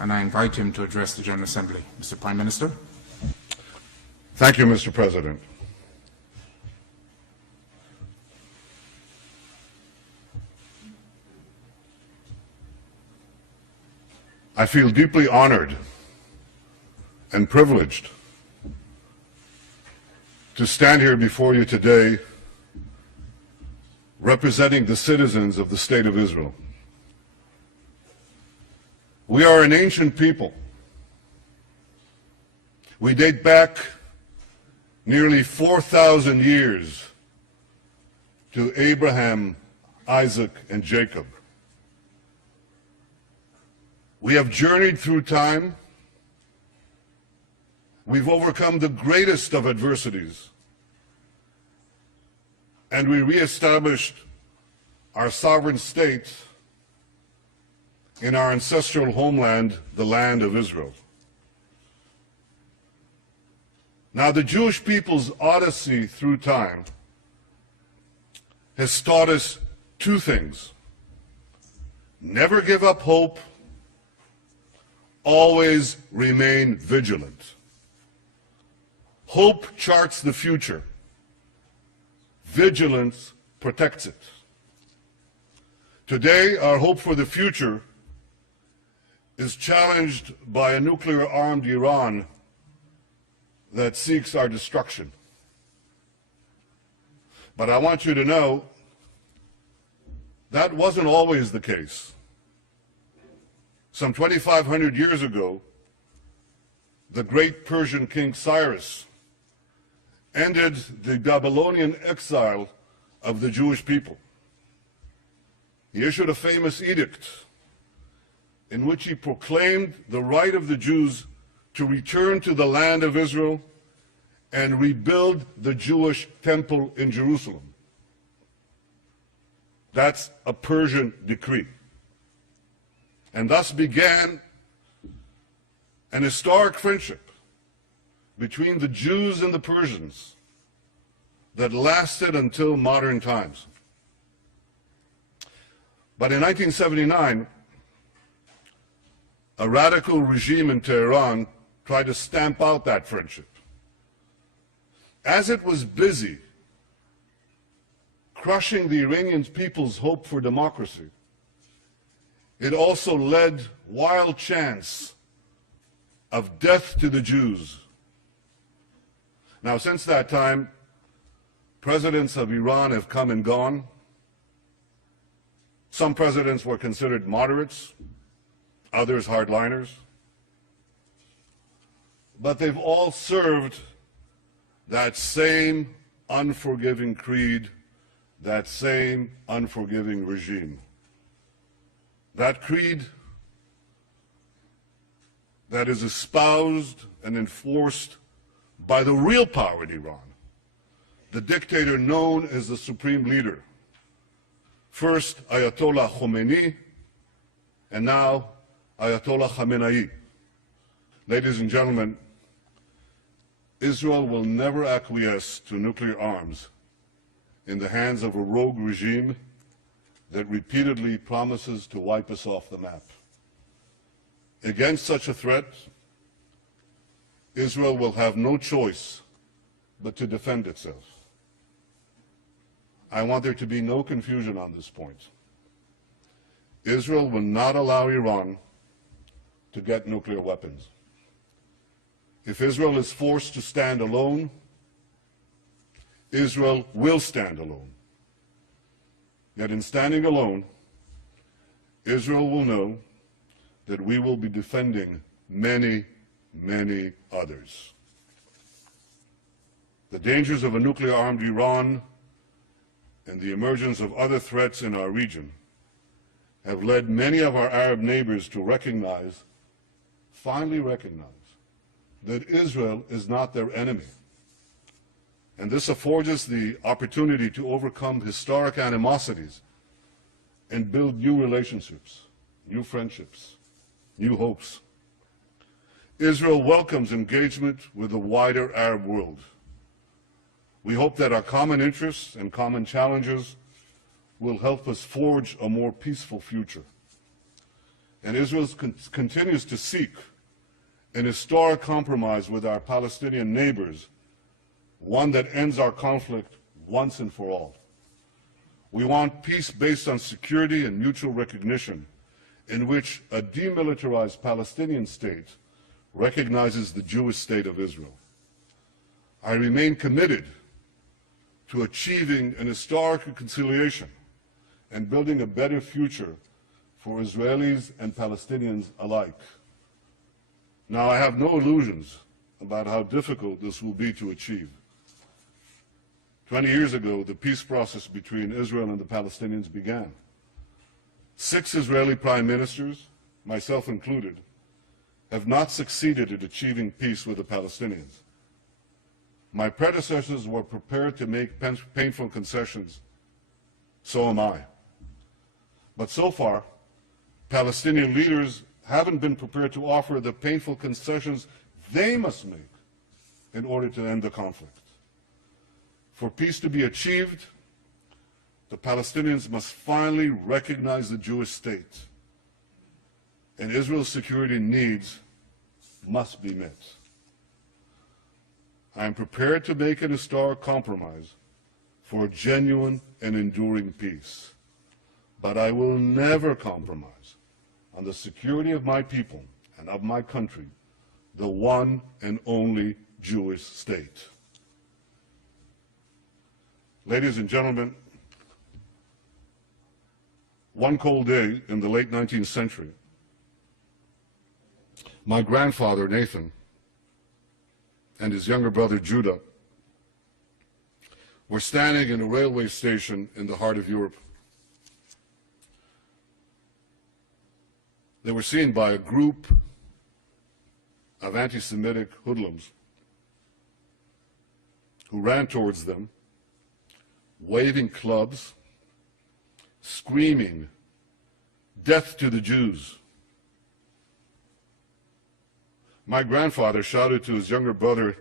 and I invite him to address the General Assembly. Mr. Prime Minister. Thank you, Mr. President. I feel deeply honored and privileged to stand here before you today representing the citizens of the State of Israel. We are an ancient people. We date back nearly 4,000 years to Abraham, Isaac, and Jacob. We have journeyed through time. We've overcome the greatest of adversities. And we reestablished our sovereign state in our ancestral homeland, the land of Israel. Now, the Jewish people's odyssey through time has taught us two things. Never give up hope, always remain vigilant. Hope charts the future. Vigilance protects it. Today, our hope for the future is challenged by a nuclear-armed Iran that seeks our destruction. But I want you to know that wasn't always the case. Some 2,500 years ago, the great Persian king Cyrus ended the Babylonian exile of the Jewish people. He issued a famous edict in which he proclaimed the right of the Jews to return to the land of Israel and rebuild the Jewish temple in Jerusalem. That's a Persian decree. And thus began an historic friendship between the Jews and the Persians that lasted until modern times. But in 1979, a radical regime in Tehran tried to stamp out that friendship. As it was busy crushing the Iranian people's hope for democracy, it also led wild chants of death to the Jews. Now, since that time, presidents of Iran have come and gone. Some presidents were considered moderates, others hardliners. But they've all served that same unforgiving creed, that same unforgiving regime. That creed that is espoused and enforced by the real power in Iran, the dictator known as the supreme leader. First Ayatollah Khomeini, and now Ayatollah Khamenei. Ladies and gentlemen, Israel will never acquiesce to nuclear arms in the hands of a rogue regime that repeatedly promises to wipe us off the map. Against such a threat, Israel will have no choice but to defend itself. I want there to be no confusion on this point. Israel will not allow Iran to get nuclear weapons. If Israel is forced to stand alone, Israel will stand alone. Yet in standing alone, Israel will know that we will be defending many, many others. The dangers of a nuclear-armed Iran and the emergence of other threats in our region have led many of our Arab neighbors to recognize, finally recognize, that Israel is not their enemy. And this affords us the opportunity to overcome historic animosities and build new relationships, new friendships, new hopes. Israel welcomes engagement with the wider Arab world. We hope that our common interests and common challenges will help us forge a more peaceful future. And Israel continues to seek an historic compromise with our Palestinian neighbors, one that ends our conflict once and for all. We want peace based on security and mutual recognition, in which a demilitarized Palestinian state recognizes the Jewish state of Israel. I remain committed to achieving an historic reconciliation and building a better future for Israelis and Palestinians alike. Now, I have no illusions about how difficult this will be to achieve. 20 years ago, the peace process between Israel and the Palestinians began. 6 Israeli prime ministers, myself included, have not succeeded in achieving peace with the Palestinians. My predecessors were prepared to make painful concessions. So am I. But so far, Palestinian leaders haven't been prepared to offer the painful concessions they must make in order to end the conflict. For peace to be achieved, the Palestinians must finally recognize the Jewish state, and Israel's security needs must be met. I am prepared to make an historic compromise for a genuine and enduring peace, but I will never compromise on the security of my people and of my country, the one and only Jewish state. Ladies and gentlemen, one cold day in the late 19th century, my grandfather, Nathan, and his younger brother, Judah, were standing in a railway station in the heart of Europe. They were seen by a group of anti-Semitic hoodlums who ran towards them, waving clubs, screaming, "Death to the Jews." My grandfather shouted to his younger brother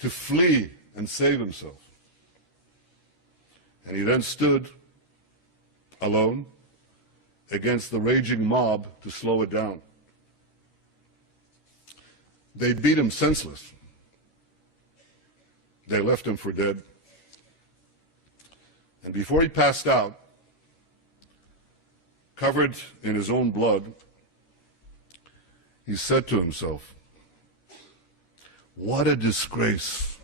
to flee and save himself. And he then stood alone against the raging mob to slow it down. They beat him senseless. They left him for dead. And before he passed out, covered in his own blood, he said to himself, "What a disgrace.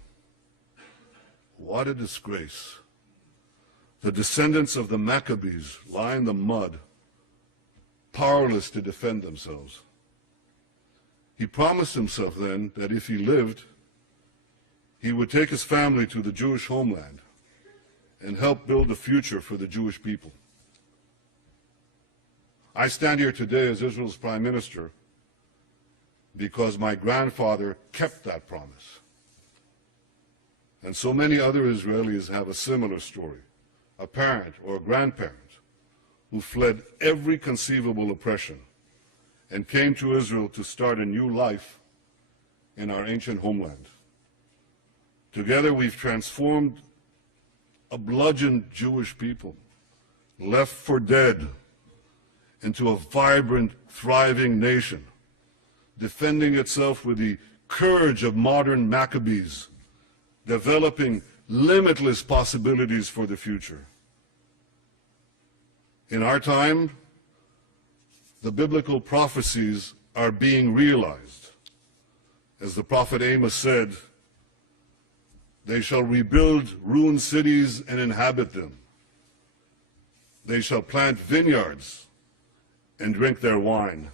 What a disgrace. The descendants of the Maccabees lie in the mud, powerless to defend themselves." He promised himself then that if he lived, he would take his family to the Jewish homeland and help build a future for the Jewish people. I stand here today as Israel's prime minister because my grandfather kept that promise. And so many other Israelis have a similar story, a parent or a grandparent who fled every conceivable oppression and came to Israel to start a new life in our ancient homeland. Together we've transformed a bludgeoned Jewish people, left for dead, into a vibrant, thriving nation, defending itself with the courage of modern Maccabees, developing limitless possibilities for the future. In our time, the biblical prophecies are being realized. As the prophet Amos said, "They shall rebuild ruined cities and inhabit them. They shall plant vineyards and drink their wine.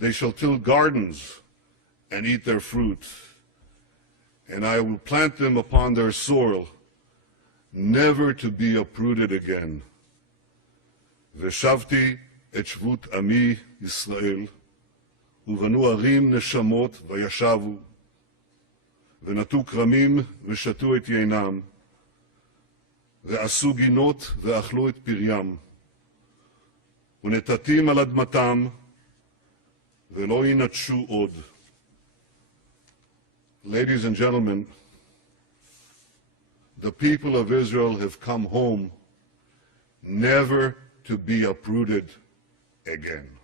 They shall till gardens and eat their fruit. And I will plant them upon their soil, never to be uprooted again. Veshavti et shvut ami Yisrael, uvanu arim neshamot vayashavu, ונטו כרמים ושתו את יינם, ועשו גינות ואכלו את פריים, ונטטים על אדמתם, ולא ינטשו עוד." Ladies and gentlemen, the people of Israel have come home never to be uprooted again.